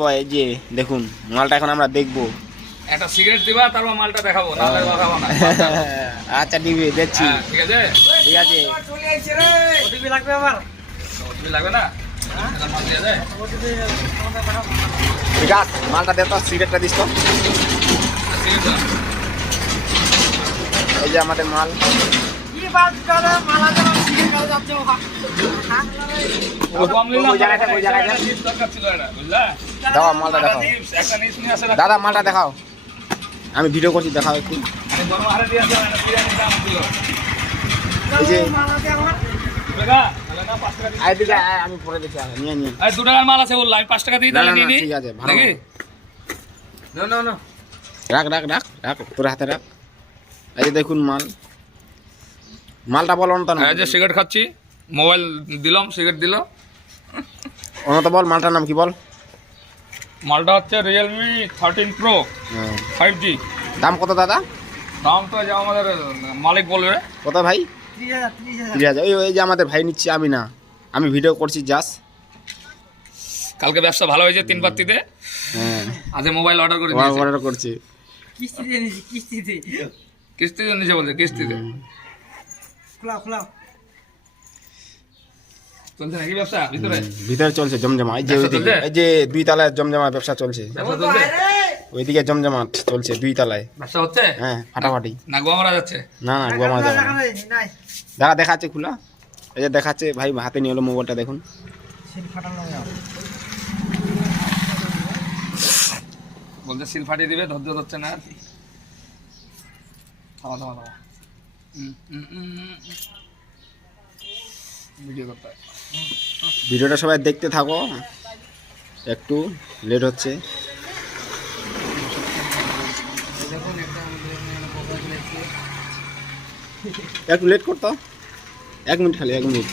বয় যে দেখুন মালটা এখন আমরা দেখবো। একটা সিগারেট দিবা তারপর মালটা দেখাবো, নাহলে দেখাবো না। আচ্ছা দিবি দেখছি। হ্যাঁ, ঠিক আছে ঠিক আছে ওটিপি লাগবে আবার? ওটিপি লাগবে না? মাল দিয়ে দেয়। ঠিক আছে মালটা দে তো, সিগারেটটা দিস তো। সিগারেট দাও। এই যে আমাদের মাল। কম নিলাম, ওই জায়গাটা, ওই জায়গাটা। চিপস দরকার ছিল এটা, বুঝলা? দাও মালটা দেখাও। একটা নিস নিয়ে আসে না। দাদা মালটা দেখাও, আমি ভিডিও করছি, দেখাও একটু। আমি গরম হারে দিয়ে আসলাম, একটা বিরিয়ানির দাম ছিল। এই যে বেগা, তাহলে না 5 টাকা দিই। এদিকে আয়, আমি পরে দেখি, নিয়ে নিয়ে। এই 2 টাকার মাল আছে বললাম, আমি 5 টাকা দিই, না, তাহলে না, নিয়ে না, নিই। ঠিক আছে, ভালো। নাকি? রাখ রাখ রাখ রাখ, তোর হাতে রাখ। এই যে দেখুন মাল, মালটা বলো অন্ত না। এই যে সিগারেট খাচ্ছি, মোবাইল দিলাম, সিগারেট দিল। অনত বল মালটার নাম কি বল। মালটা হচ্ছে রিয়েলমি 13 প্রো হ্যাঁ। 5G। দাম কত দাদা? দাম তো যে আমাদের মালিক বলবে। কত ভাই? 30,000। ওই যে আমাদের ভাই নিচ্ছে, আমি না, আমি ভিডিও করছি জাস্ট। কালকে ব্যবসা ভালো হয়েছে 3 পাত্তিতে। হ্যাঁ, আজ মোবাইল অর্ডার করে দিয়েছে। অর্ডার করছি। কিস্তিতে নিচে বলছে, কিস্তিতে। চলছে নাকি ব্যবসা ভিতরে? ভিতরে চলছে জমজমা। এই যে ব্যবসা ওইদিকে, চলছে? এই যে 2 তলায় জমজমা ব্যবসা চলছে। ব্যবসা চলছে? ওইদিকে জমজমাট চলছে 2 তলায়। ব্যবসা হচ্ছে? হ্যাঁ, ফাটাফাটি। না গোয়া মারা যাচ্ছে? না না, গোয়া মারা যাবে না। দেখা দেখাচ্ছে খোলা, এই যে দেখাচ্ছে ভাই, হাতে নিয়ে হলো মোবাইলটা দেখুন। বলছে সিল ফাটিয়ে দিবে, ধৈর্য ধরছে না। থামা থামা থামা। ভিডিও করতে হয়। ভিডিওটা সবাই দেখতে থাকো, একটু লেট হচ্ছে। একটু লেট করতো, 1 মিনিট খালি, 1 মিনিট।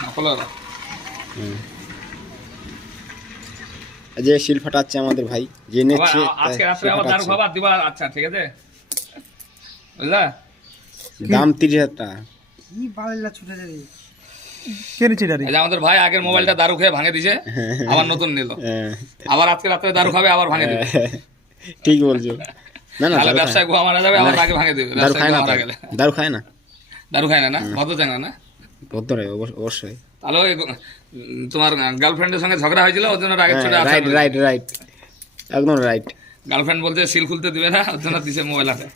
না, খোলো না। এই যে শিল ফাটাচ্ছে আমাদের ভাই, যে নিচ্ছে। আবার আজকে রাত্রে আবার দারু খাবার দিবা। আচ্ছা ঠিক আছে, বুঝলা? দাম 30,000 টাকা। এই যে আমাদের ভাই আগের মোবাইলটা দারু খেয়ে ভাঙে দিছে, আবার নতুন নিল। হ্যাঁ, আবার আজকে রাত্রে দারু খাবে, আবার ভাঙে দিবে। ঠিক বলছো। না না, তাহলে দারু ব্যবসায় গোয়া মারা যাবে, আবার আগে ভাঙে দিবে। দারু ব্যবসায় খায় না গোয়া তো, মারা গেলে দারু খায় না, দারু খায় না, না ভদ্র চাঙ্গা না। ভদ্র অবশ্যই। তাহলে ওই তোমার গার্লফ্রেন্ডের সঙ্গে ঝগড়া হয়েছিল, ওর জন্য রাগের ছোটে আছে। রাইট রাইট রাইট, একদম রাইট। গার্লফ্রেন্ড বলছে সিল খুলতে দিবে না, ওর জন্য দিছে মোবাইল হাতে।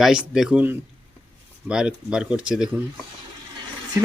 গাইস দেখুন, বার বার করছে দেখুন।